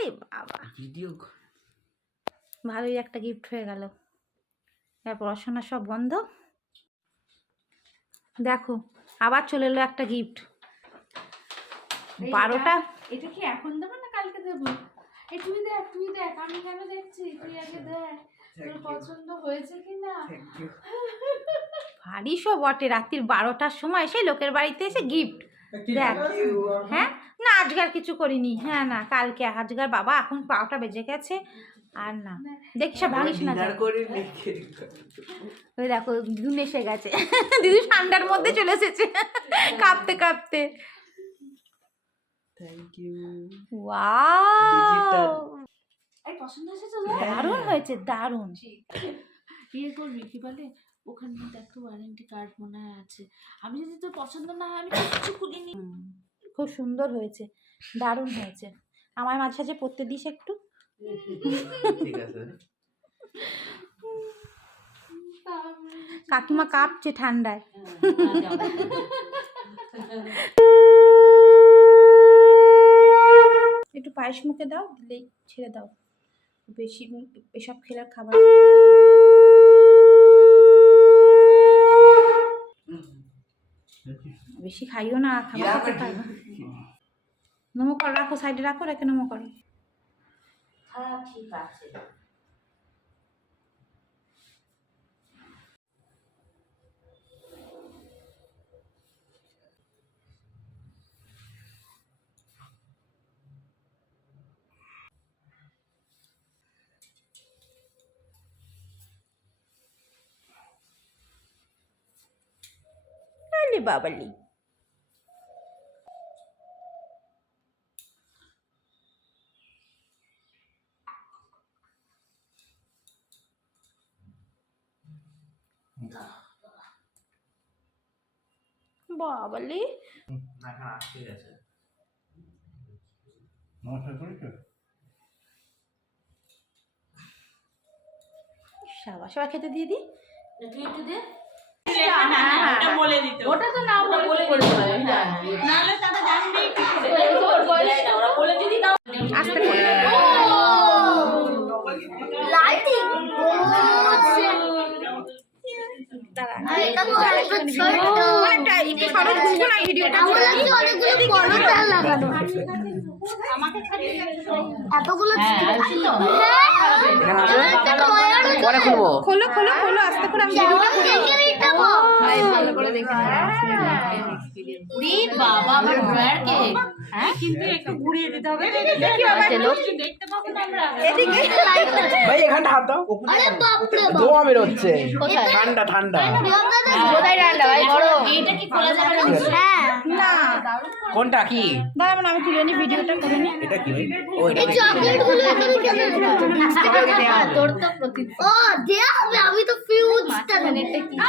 আরে বাবা ভিডিও ভালোই একটা গিফট হয়ে গেল। এবার পড়াশোনা সব বন্ধ। দেখো আবার চলে এলো একটা গিফট। 12টা। এটা কি এখন দেবো না কালকে দেবো? এই তুই দেখ আমি কেন দেখছি, তুই আগে দেখ তোর পছন্দ হয়েছে কিনা। ভারী সব বটে, রাত্রির 12টার সময় এসে লোকের বাড়িতে এসে গিফট দেখ। হ্যাঁ না আজকাল কিছু করিনি, হ্যাঁ না কালকে, আজকাল বাবা এখন 12টা বেজে গেছে আর না দেখি সব ভাঙিস না। ওই দেখো দিদুন এসে গেছে, দিদু ঠান্ডার মধ্যে চলে এসেছে কাঁপতে কাঁপতে। Thank you. ওয়াও এই পছন্দ হয়েছে তো? দারুণ হয়েছে, দারুণ। বিয়ে করবি কি বলে ওখানে দেখো ওয়ারেন্টি কার্ড মনে হয় আছে। আমি যদি তোর পছন্দ না হয় আমি কিছু খুলিনি। খুব সুন্দর হয়েছে, দারুণ হয়েছে। আমার মাঝে সাঝে পড়তে দিস একটু। ঠিক আছে। কাকিমা কাঁপছে ঠান্ডায়। একটু পায়েস মুখে দাও, দিলেই ছেড়ে দাও। বেশি এসব খেলার খাবার বেশি খাইও না, খাবার খেতে পারবে। নমো কর, রাখো সাইডে রাখো, রেখে নমো করো। হ্যাঁ ঠিক আছে। আরে বাবালি বাবালি এখন আসতে গেছে। সাবাস, সবাই খেতে দিয়ে দিই। তুই একটু দে। ওটা তো না বলে করে দেবে, হ্যাঁ নাহলে তারা জানবেই কি করে। ওরা বলে যদি দাও আস্তে করে লাইটিং এতগুলো পরে খুলবো। খোলো খোলো খোলো আস্তে করে, আমি ভালো করে দেখে বাবা আমার ড্রয়ার কে কিন্তু একটু ঘুরিয়ে দিতে হবে, দেখতে পাবো না আমরা। এদিকে ভাই এখানটা হাত দাও। আরে বাপ রে বাপ ধোঁয়া বেরোচ্ছে, ঠান্ডা ঠান্ডা। কোথায় ঠান্ডা ভাই গরম? এইটা কি খোলা যাবে না? হ্যাঁ না কোনটা কি? দাঁড়াবেন আমি তুলে নি, ভিডিওটা করে নি। এটা কি ভাই? ও এটা এই চকলেট গুলো এখানে কেন তোর তো প্রতি ও দেয়া হবে, আমি তো ফিউজটা জানি।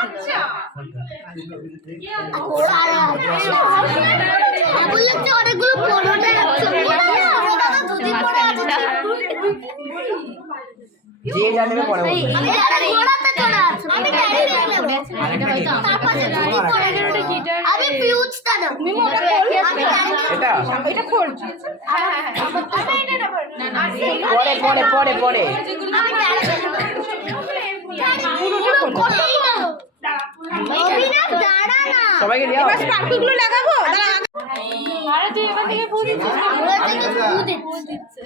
আচ্ছা ওরা বললাম যে অনেকগুলো পরোটা একসঙ্গে দাদা দুদিন পরে আছে। যে জানবে পরে বলবে। আমি ওরাতে চড়া আছে, আমি গাড়ি নিয়ে নেব। তারপর যে দুদিন পরে আমি ফিউজটা দেব। আমি গাড়ি এটা এটা খোল। পরে পরে পরে পরে আমি গাড়ি পুরো করেই না। অভিনব দাঁড়া না। সবাইকে দেওয়া এবার স্পার্কলগুলো লাগাবো। আরে তুই এবার থেকে ফু দিচ্ছিস না? আমরা তো ফু দিচ্ছি।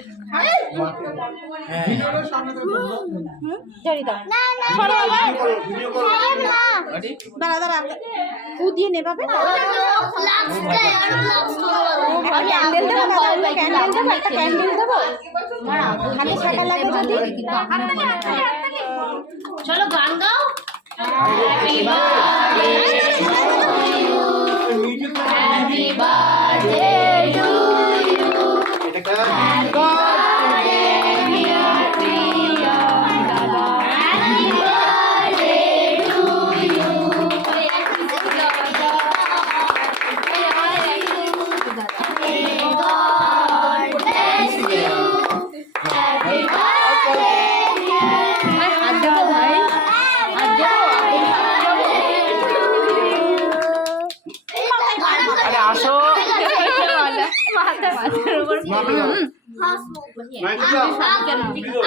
জড়ি দাও। না না সরো আবার। না দাঁড়া দাঁড়া, ফু দিয়ে নেবাবে। লাস্টে আর লাস্ট আমি ক্যান্ডেল দেবো, দাদা ক্যান্ডেল দেবো, একটা ক্যান্ডেল দেবো। হাতে ছাতা লাগে যদি। চলো গান গাও। Happy birthday to you. Happy birthday dear Priyanka. Happy birthday to you. May God bless you. Happy birthday dear আরে আসো। हाँ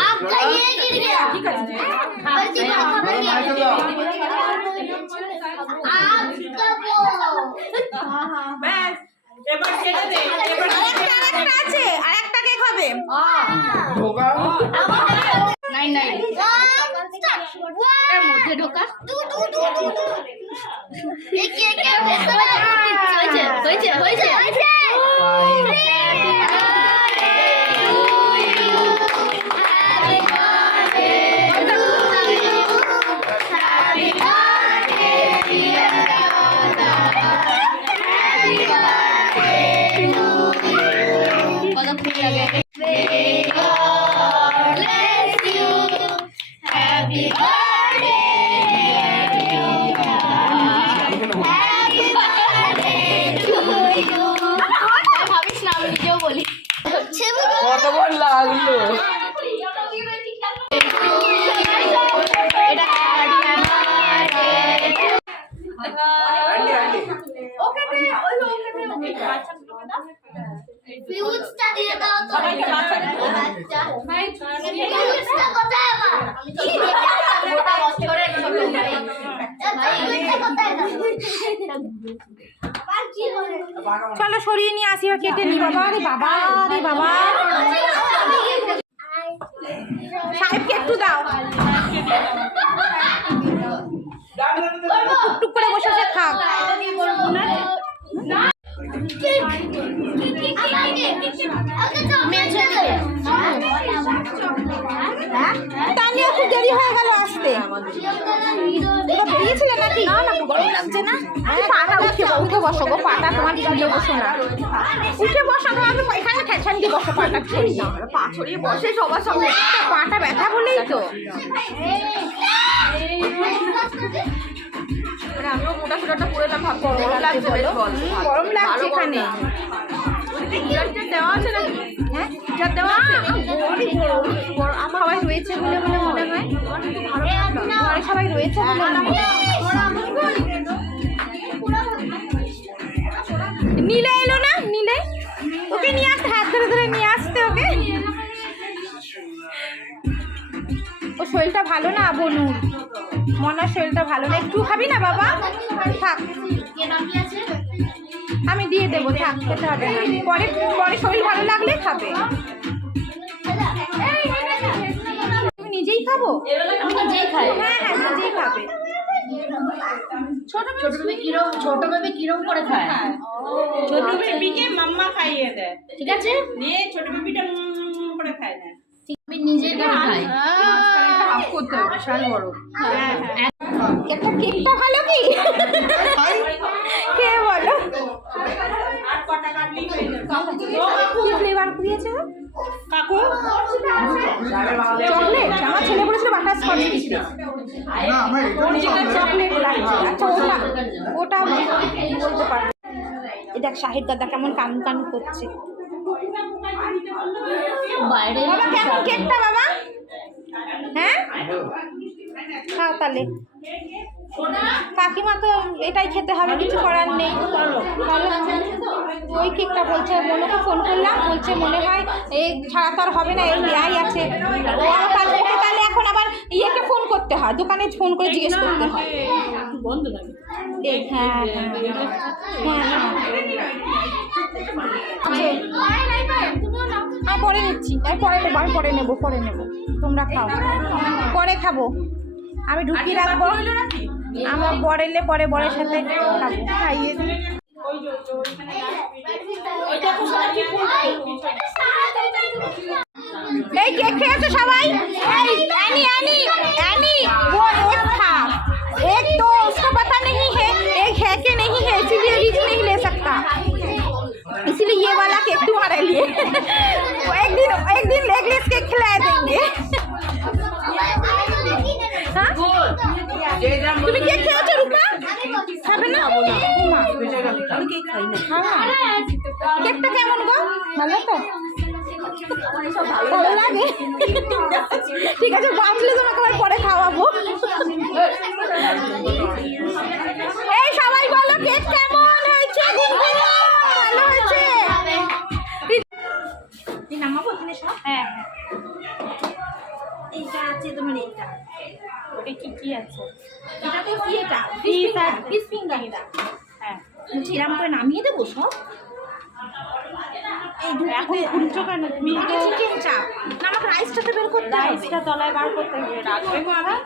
आपका ये गिर गया बच्ची को खबर नहीं आपका वो ব্যাস এবার ছেড়ে দে এবার আরেকটা আছে আরেকটা কে খাবে নাই নাই এর মধ্যে ঢোকা হয়েছে কত ফুল লাগে ভাবিস না আমি নিজেও বলি কতক্ষণ লাগলো এটা ফিউজটা দিয়ে দাও তো আচ্ছা ফিউজটা কোথায় আমার গোটা কষ্ট করে ছোট ভাই ফিউজটা কোথায় না আবার কি করে চলো সরিয়ে নিয়ে আসি আর কেটে নি বাবা রে বাবা রে বাবা সাহেবকে একটু দাও টুকটুক করে বসে বসে খাক তানিয়া খুব দেরি হয়ে গেল আসতে বেরিয়েছিলে নাকি না না গরম লাগছে না পাটা উঠে বসো গো পাটা তোমার ঝুলিয়ে বসো না উঠে বসো তোমার এখানে ঠেসান দিয়ে বসো পাটা ছড়িয়ে পা ছড়িয়ে বসে সবার সঙ্গে পাটা ব্যথা বলেই তো আমিও মোটা সোটাটা পরেলাম ভাব গরম লাগছে বেশ বল গরম লাগছে এখানে দেওয়া আছে নাকি হ্যাঁ যা দেওয়া আছে আমার সবাই রয়েছে বলে মনে হয় ঘরে সবাই রয়েছে বলে মনে হয় নীলে এলো না নীলে ওকে নিয়ে আসতে হাত ধরে ধরে নিয়ে আসতে ওকে ও শরীরটা ভালো না বনু মনার শরীরটা ভালো না একটু খাবি না বাবা থাক আমি দিয়ে দেবো থাক খেতে হবে না পরে পরে শরীর ভালো লাগলে খাবে তুমি নিজেই খাবো আমি নিজেই খাই হ্যাঁ হ্যাঁ নিজেই খাবে ছোট বেবি কিরম করে খায় ছোট বেবিকে মাম্মা খাইয়ে দেয় ঠিক আছে নিয়ে ছোট বেবিটা করে খায় না আমি নিজেই করে খাই হাফ করতে হবে বিশাল বড় একটা কেকটা ভালো কি কে বলো আর কটা কাটলেই হয়ে যাবে কি ফ্লেভার দিয়েছে কাকু চকলেট আমার ছেলে বলেছিল বাটার স্কচ দিতে চকলেট লাগছে আচ্ছা ওটা বলতে পারবো এই দেখ শাহিদ দাদা কেমন কানু কানু করছে বাইরে বাবা কেমন কেকটা বাবা হ্যাঁ খাও তাহলে কাকিমা তো এটাই খেতে হবে কিছু করার নেই ভালো ওই কেকটা বলছে মনেকে ফোন করলাম বলছে মনে হয় এই ছাড়া তো আর হবে না এই নেয়াই আছে ও আমার কাজ করতে তাহলে এখন আবার ইয়েকে ফোন করতে হয় দোকানে ফোন করে জিজ্ঞেস করতে হয় বন্ধ লাগে এই হ্যাঁ হ্যাঁ পরে নিচ্ছি আমি পরে নেবো তোমরা খাও পরে খাবো আমি ঢুকিয়ে রাখবো আমার বর এলে পরে বরের সাথে খাবো খাইয়ে দিই এই কেক খেয়েছো সবাই एनी वो एक था एक तो उसको पता नहीं है एक है कि नहीं है इसलिए रिस्क नहीं ले सकता इसलिए ये वाला केक तुम्हारे लिए एक दिन लेगलेस केक खिला देंगे हाँ? তুমি কেক খেয়েছো রূপা খাবে না আমি কেক খাই না কেকটা কেমন গো ভালো তো ভালো লাগে ঠিক আছে বাঁচলে তোমাকে আবার পরে খাওয়াবো এই সবাই বলো কেক কেমন হয়েছে ভালো হয়েছে নামাবো এখানে সব? হ্যাঁ হ্যাঁ। এইটা আছে তোমার এইটা। ওটা কি কি আছে? এটা তো কি এটা? Fish আছে। ফিশ ফিঙ্গারটা। হ্যাঁ। বলছি এরকম করে নামিয়ে দেবো সব? এই এখন খুলছো কেন তুমি? তো চিকেন চাপ। না আমাকে রাইসটা তো বের করতে হবে। রাইসটা তলায় বার করতে হবে, রাখবে কোথায়?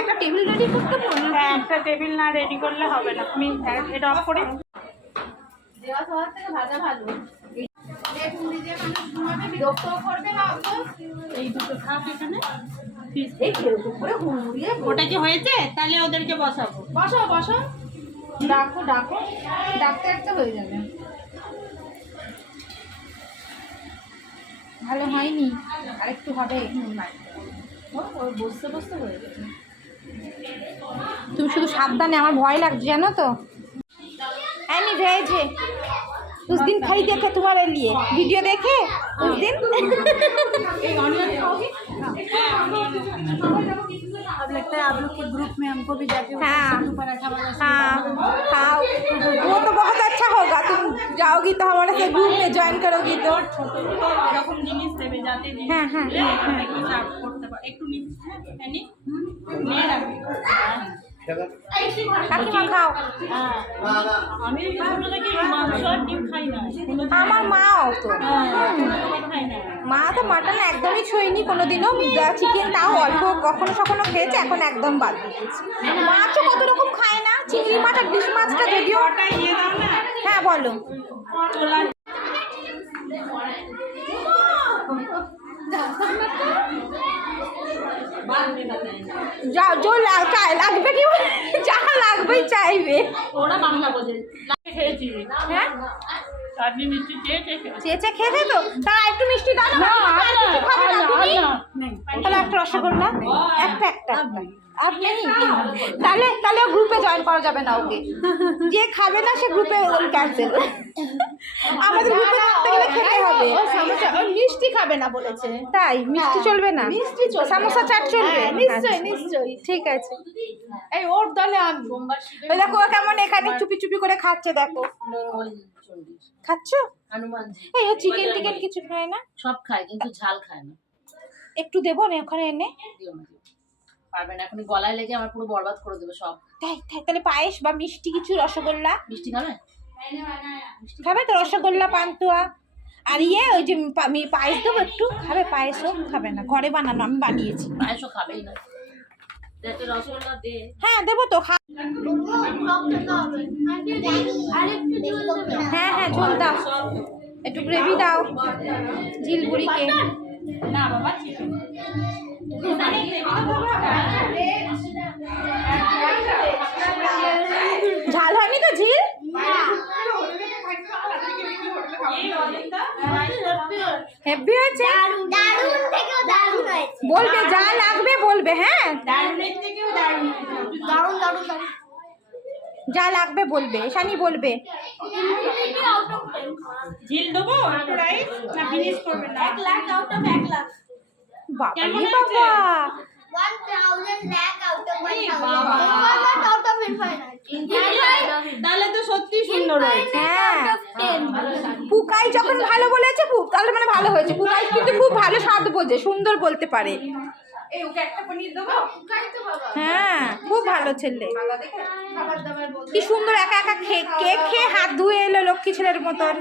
একটা টেবিল রেডি করতে পারো না? হ্যাঁ, একটা টেবিল না রেডি করলে হবে না। তুমি এটা অফ করে দেওয়া খাওয়ার থেকে ভাজা ভালো। এই পুরি দিয়ে মানুষ ঘুমাবে, বিরক্তও করবে না অত। এই দুটো থাক এখানে। এই কিরকম করে হুড়মুড়িয়ে ওটা কি হয়েছে? তাহলে ওদেরকে বসাবো। বসো বসো, ডাকো ডাকো, ডাকতে ডাকতে হয়ে যাবে। ভালো হয়নি, আরেকটু হবে। ওর বসতে বসতে হয়ে যাবে। তুমি শুধু সাবধানে, আমার ভয় লাগছে জানো তো। আমি ভেজে उस दिन खाई देखे तुम्हारे लिए वीडियो देखे उस दिन। अब लगता है आप लोग के ग्रुप में हमको भी जाके हाँ। सत्तू पराठा वाला हाँ हाँ, वो तो बहुत अच्छा होगा। तुम जाओगी तो हमारे से ग्रुप में ज्वाइन करोगी तो। এরকম জিনিস দেবে যাতে জিনিস হ্যাঁ হ্যাঁ দিলে একটু সার্ভ করতে পারে। একটু নিচ্ছে এনি নিয়ে রাখবে। কাকিমা খাও। হ্যাঁ, আমি ছোটো থেকে মাংস আর ডিম খাই না। আমার মাও তো খাই না। মা তো মাটন একদমই ছুঁয়নি কোনোদিনও। চিকেন তাও অল্প কখনো কখনো খেয়েছে, এখন একদম বাদ দিয়েছে। মাছও কত রকম খায় না, চিংড়ি মাছ আর ডিশ মাছটা যদিও। ওটাই দিয়ে দাও না। হ্যাঁ বলো। তোলা যা जो লাগবে কি যা লাগবেই চাইবে। ওরা বাংলা বোঝে। খেয়েছি। হ্যাঁ আপনি মিষ্টি চেয়েছে? চেয়েছে খেতে তো, তারা একটু মিষ্টি দাও না। আর কিছু খাবে না তুমি? তাহলে একটা রসগোল্লা, একটা আর নেই। তাহলে গ্রুপে জয়েন করা যাবে না ওকে। যে খাবে না সে গ্রুপে ক্যান্সেল। আমাদের গ্রুপে থাকতে গেলে খেতে হবে। মিষ্টি খাবে না বলেছে। তাই মিষ্টি চলবে না? মিষ্টি চলবে। সামোসা চাট চলবে? হ্যাঁ, নিশ্চয়ই আচ্ছা, নিশ্চয়ই। ঠিক আছে। এই ওর দলে আমি ওই দেখো ও কেমন এখানে চুপি চুপি করে খাচ্ছে, দেখো। খাচ্ছ? হনুমান এই চিকেন টিকেন কিছু খায় না? সব খায় কিন্তু ঝাল খায় না। একটু দেবো না ওখানে এনে? দিও না, দিও। পারবে না, এখন গলায় লেগে আমার পুরো বরবাদ করে দেবে সব। তাই তাহলে পায়েস বা মিষ্টি কিছু, রসগোল্লা মিষ্টি খাবে? খাবে তো? রসগোল্লা, পান্তুয়া আর ওই যে আমি পায়েস দেবো একটু, খাবে? পায়েসও খাবে না, ঘরে বানানো, আমি বানিয়েছি। পায়েসও খাবেই না। একটা রসগোল্লা দে। হ্যাঁ দেবো তো, হ্যাঁ হ্যাঁ ঝোল দাও, একটু গ্রেভি দাও ঝিলবুড়িকে। না বাবা চিকেন। ঝাল হয়নি তো ঝিল? হেভি হয়েছে। বলবে যা লাগবে বলবে। হ্যাঁ যা লাগবে বলবে, শানি বলবে। ঝিল দেবো একটু রাইস না ফিনিশ করবে না? 1 লাখ আউট অফ 1 লাখ। বাবা কেমন রে হয়েছে? বাবা, 1000 lakh out of 1000 বাবা। out of infinite তাহলে তো সত্যি সুন্দর হয়েছে। হ্যাঁ পুকাই যখন ভালো বলেছে তাহলে মানে ভালো হয়েছে। পুকাই কিন্তু খুব ভালো স্বাদ বোঝে, সুন্দর বলতে পারে। এই ওকে একটা পনির দেবো? খাই তো বাবা। হ্যাঁ খুব ভালো ছেলে, খাবার দাবার বলতে কি সুন্দর একা একা কেক খেয়ে হাত ধুয়ে এলো লক্ষ্মী ছেলের মতন।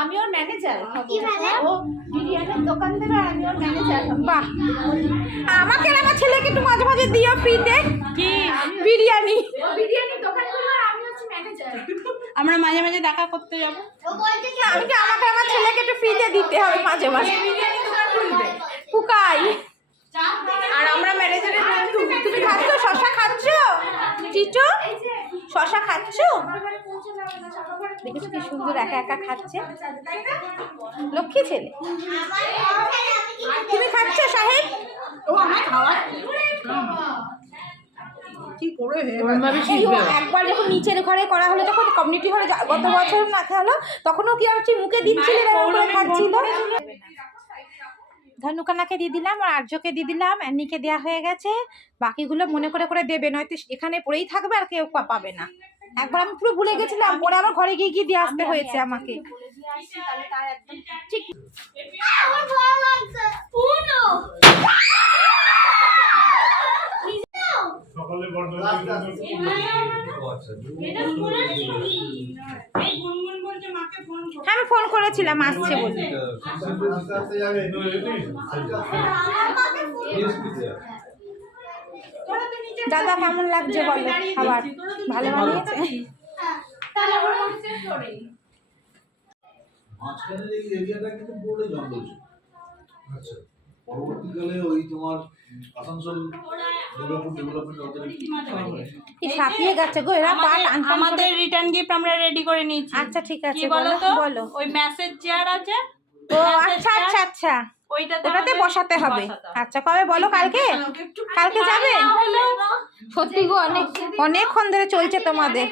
আমি ওর ম্যানেজার। কি মানে? ও বিরিয়ানির দোকান দেবে আর আমি ওর ম্যানেজার। বাহ, আমাকে আর আমার ছেলেকে একটু মাঝে মাঝে দিও ফ্রিতে কি বিরিয়ানি। ও বিরিয়ানির দোকান করবে আর আমি হচ্ছে ম্যানেজার। আমরা মাঝে মাঝে দেখা করতে যাবো। ও বলছে কি আমি কি আমাকে আমার ছেলেকে একটু ফ্রিতে দিতে হবে মাঝে মাঝে। বিরিয়ানির দোকান খুলবে। পুকাই আর আমরা ম্যানেজারের বন্ধু। তুমি খাচ্ছ? শশা খাচ্ছ? চিচো শশা খাচ্ছ? দেখিস কি সুন্দর একা একা খাচ্ছে, লক্ষ্মী ছেলে। তুমি খাচ্ছ সাহেব? ও আমায় খাওয়াচ্ছে। কি করে হে? এই ও একবার যখন নিচের ঘরে করা হলো, যখন কমিউনিটি হলে গত বছর না হলো, তখনও কি আমি মুখে দিচ্ছিল এরকম করে খাচ্ছিল। ধনুকানাকে দিয়ে দিলাম আর আর্যকে দিয়ে দিলাম, অ্যানিকে দেওয়া হয়ে গেছে। বাকিগুলো মনে করে করে দেবে, নয়তো এখানে পড়েই থাকবে আর কেউ পাবে না। একবার আমি পুরো ভুলে গেছিলাম, পরে আমার ঘরে গিয়ে গিয়ে দিয়ে আসতে হয়েছে আমাকে। আমার ভয় লাগছে পুনো সকালে বড় হ্যাঁ আমি ফোন করেছিলাম আসছে বলে। দাদা কেমন লাগছে বলো খাবার? ভালো বানিয়েছে? মাঝখানের এই এরিয়াটা কিন্তু পুরোটাই জঙ্গল ছিল। আচ্ছা, পরবর্তীকালে ওই তোমার আসানসোল দুর্গাপুর ডেভেলপমেন্ট অথরিটি কি ছাপিয়ে গেছে গো এরা, পা টান টান আমাদের করে। রিটার্ন গিফট আমরা রেডি করে নিয়েছি। আচ্ছা ঠিক আছে কি বলো তো, বলো। ওই মেসেজ চেয়ার আছে, ও আচ্ছা আচ্ছা আচ্ছা, ওইটাতে ওটাতে আমাদের বসাতে হবে। আচ্ছা কবে বলো? কালকে? কালকে যাবে? সত্যি গো অনেকক্ষণ ধরে চলছে তোমাদের।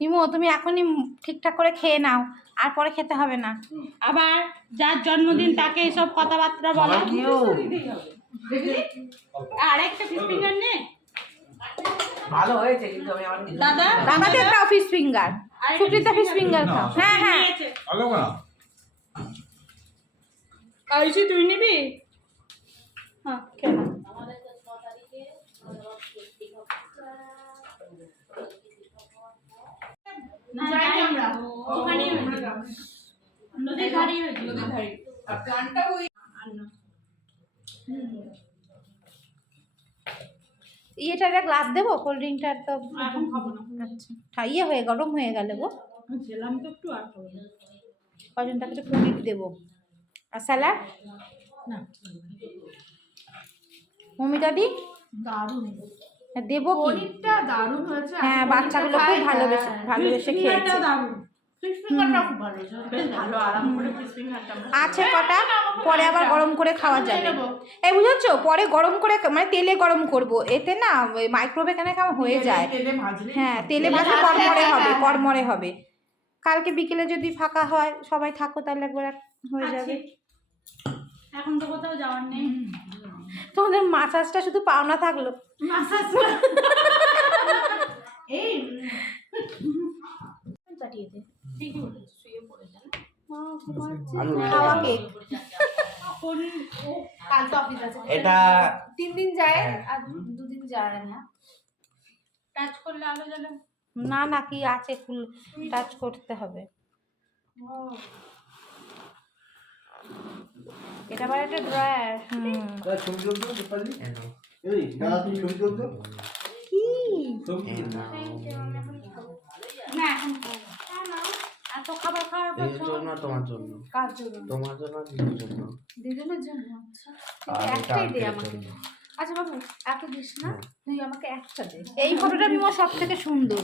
ইমো তুমি এখনই ঠিকঠাক করে খেয়ে নাও, আর পরে খেতে হবে না। আবার যার জন্মদিন তাকে এইসব কথাবার্তা বলো। আর একটা ফিশ ফিঙ্গার নে ভালো হয়েছে কিন্তু আমি আমার দাদা। আমাদের দাও fish finger, Suprita fish finger খাও। হ্যাঁ হ্যাঁ ভালো না আইসি তুই নিবি? হ্যাঁ খেয়ে নাও। না যাই আমরা ওখানেই হয়েছে, নদীর ধারেই হয়েছে। নদীর ধারে আর প্ল্যানটা ওই ইয়েটার একটা গ্লাস দেবো, কোল্ড ড্রিঙ্কটার তো এখন খাবো না। আচ্ছা ইয়ে হয়ে গরম হয়ে গেল গো। খেলাম তো একটু, আর খাবো না। কজনটাকে একটু পনির দেবো আর স্যালাড না মমিতা দি দারুণ দেবো কি? পনিরটা দারুণ হয়েছে। হ্যাঁ বাচ্চাগুলো খুব ভালোবেসে খেয়েছে। ফিশ ফিঙ্গারটা খুব ভালো হয়েছে, বেশ ভালো আরাম করে ফিশ ফিঙ্গারটা আছে কটা, পরে আবার গরম করে খাওয়া যাবে। এই বুঝেছো, পরে গরম করে মানে তেলে গরম করব, এতে না মাইক্রোওয়েভে কেন কেমন হয়ে যায়। তেলে ভাজলে হ্যাঁ তেলে ভাজা কড়মড়ে হবে। কালকে বিকেলে যদি ফাঁকা হয় সবাই থাকো তাহলে একবার হয়ে যাবে। এখন তো কোথাও যাওয়ার নেই। তোমাদের মাসাজটা শুধু পাওনা থাকলো। মাসাজ এই চাটিয়ে দে, ঠিকই বলেছিস, শুয়ে পড়েছে না। খাওয়া কেক কাল তো অফিস আছে, এটা 3 দিন যায় আর 2 দিন যায় না। টাচ করলে আলো জ্বলে। না না কি আছে ফুল টাচ করতে হবে। এটা আবার একটা ড্রয়ার। ছবি তুলতো তো পারলি এই দাদা তুমি ছবি তুলতো কি ছবি না এখন এত খাবার খাওয়ার পর এই জন্য তোমার জন্য, কার জন্য? তোমার জন্য দিদির জন্য দুজনের জন্য। আচ্ছা আর কিন্তু এটা একটাই দে আঙ্কেলের আমাকে। জন্য। আচ্ছা বাবু এত দিস না, তুই আমাকে একটা দে। এই ফটোটা বিমা সব থেকে সুন্দর।